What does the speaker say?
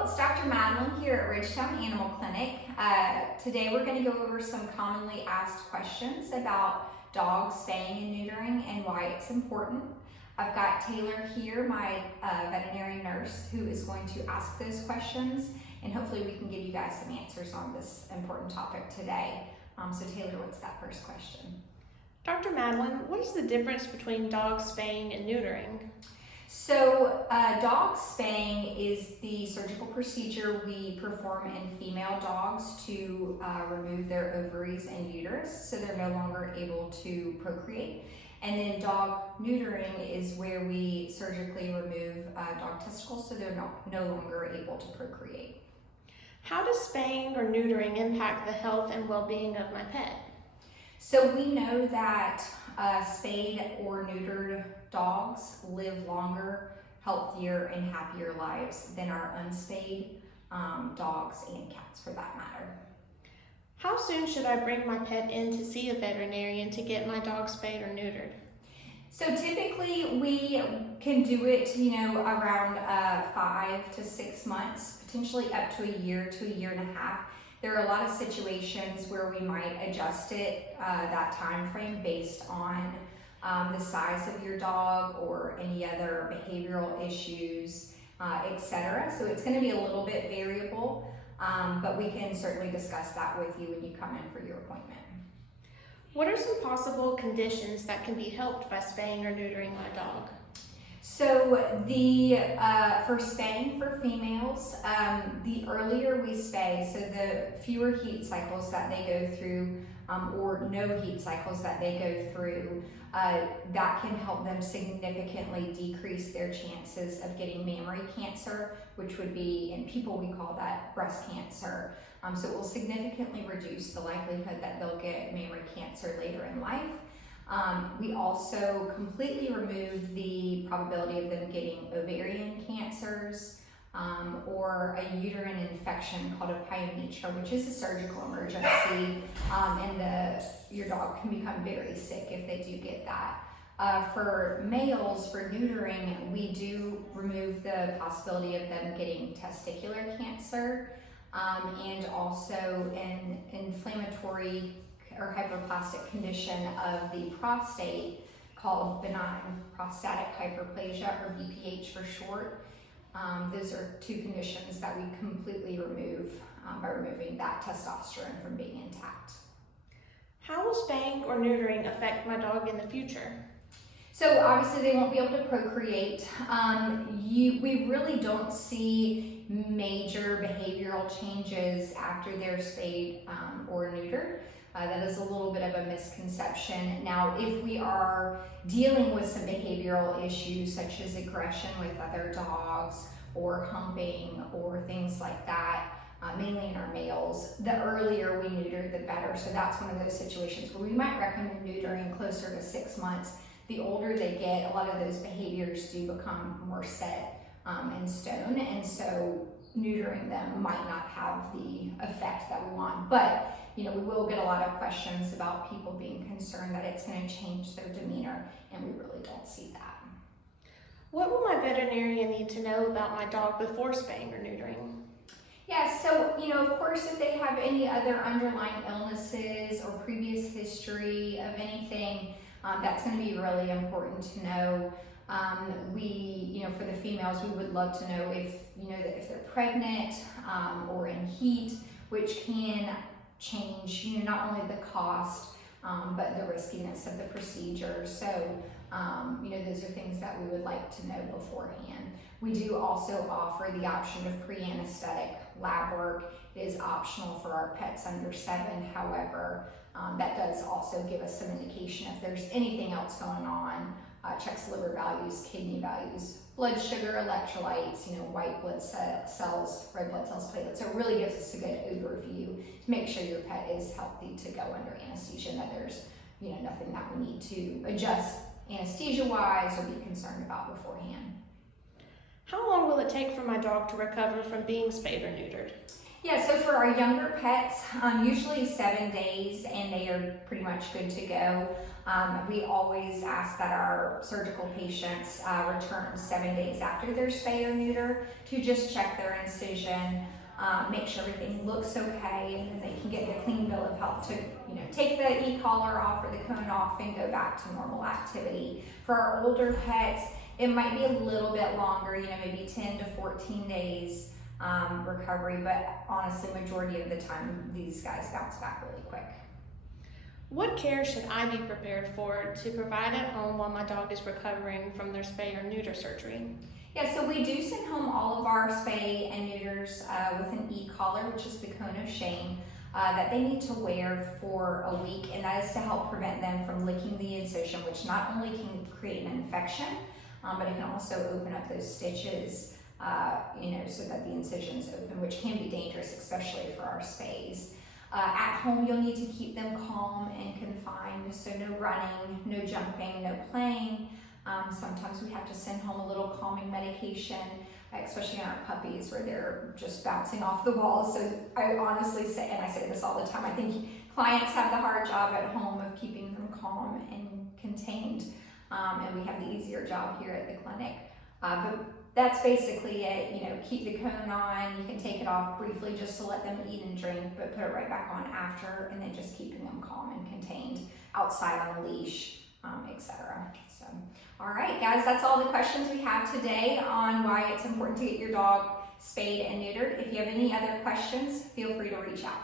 Well, it's Dr. Madeline here at Ridgetown Animal Clinic. Today we're going to go over some commonly asked questions about dogs spaying and neutering and why it's important. I've got Taylor here, my veterinary nurse, who is going to ask those questions, and hopefully we can give you guys some answers on this important topic today. So Taylor, what's that first question? Dr. Madeline, what is the difference between dog spaying and neutering? So dog spaying is the surgical procedure we perform in female dogs to remove their ovaries and uterus so they're no longer able to procreate. And then dog neutering is where we surgically remove dog testicles so they're no longer able to procreate. How does spaying or neutering impact the health and well-being of my pet? So we know that spayed or neutered dogs live longer, healthier, and happier lives than our unspayed dogs and cats for that matter. How soon should I bring my pet in to see a veterinarian to get my dog spayed or neutered? So typically we can do it, around 5 to 6 months, potentially up to a year to a year and a half. There are a lot of situations where we might adjust it, that time frame based on the size of your dog or any other behavioral issues, etc. So it's going to be a little bit variable, but we can certainly discuss that with you when you come in for your appointment. What are some possible conditions that can be helped by spaying or neutering my dog? So for spaying for females, the earlier we spay, so the fewer heat cycles that they go through, or no heat cycles that they go through, that can help them significantly decrease their chances of getting mammary cancer, which would be, in people we call that breast cancer. So it will significantly reduce the likelihood that they'll get mammary cancer later in life. We also completely remove the probability of them getting ovarian cancers or a uterine infection called a pyometra, which is a surgical emergency, and your dog can become very sick if they do get that. For males, for neutering, we do remove the possibility of them getting testicular cancer and also an inflammatory or hyperplastic condition of the prostate called benign prostatic hyperplasia, or BPH for short. Those are two conditions that we completely remove by removing that testosterone from being intact. How will spaying or neutering affect my dog in the future? So obviously they won't be able to procreate. We really don't see major behavioral changes after they're spayed or neutered. That is a little bit of a misconception. Now, if we are dealing with some behavioral issues such as aggression with other dogs or humping or things like that, mainly in our males, the earlier we neuter, the better. So that's one of those situations where we might recommend neutering closer to 6 months. The older they get, a lot of those behaviors do become more set in stone, and so neutering them might not have the effect that we want. But we will get a lot of questions about people being concerned that it's going to change their demeanor, and we really don't see that. What will my veterinarian need to know about my dog before spaying or neutering? Yeah, so of course, if they have any other underlying illnesses or previous history of anything, that's going to be really important to know. For the females, we would love to know if they're pregnant or in heat, which can change, not only the cost, but the riskiness of the procedure. So, those are things that we would like to know beforehand. We do also offer the option of pre-anesthetic lab work. It is optional for our pets under 7. However, that does also give us some indication if there's anything else going on. Checks liver values, kidney values, blood sugar, electrolytes, white blood cells, red blood cells, platelets. So it really gives us a good overview to make sure your pet is healthy to go under anesthesia, and that there's nothing that we need to adjust anesthesia-wise or be concerned about beforehand. How long will it take for my dog to recover from being spayed or neutered? Yeah, so for our younger pets, usually 7 days, and they are pretty much good to go. We always ask that our surgical patients return 7 days after their spay or neuter to just check their incision, make sure everything looks okay, and then they can get the clean bill of health to, take the e-collar off or the cone off and go back to normal activity. For our older pets, it might be a little bit longer, maybe 10 to 14 days recovery, but honestly, majority of the time, these guys bounce back really quick. What care should I be prepared for to provide at home while my dog is recovering from their spay or neuter surgery? Yeah, so we do send home all of our spay and neuters with an e-collar, which is the cone of shame, that they need to wear for a week, and that is to help prevent them from licking the incision, which not only can create an infection, but it can also open up those stitches, so that the incision's open, which can be dangerous, especially for our spays. At home, you'll need to keep them calm and confined, so no running, no jumping, no playing. Sometimes we have to send home a little calming medication, especially on our puppies where they're just bouncing off the walls. So I honestly say, and I say this all the time, I think clients have the hard job at home of keeping them calm and contained, and we have the easier job here at the clinic. But that's basically it. Keep the cone on. You can take it off briefly just to let them eat and drink, but put it right back on after, and then just keeping them calm and contained outside on a leash, etc. So, all right, guys, that's all the questions we have today on why it's important to get your dog spayed and neutered. If you have any other questions, feel free to reach out.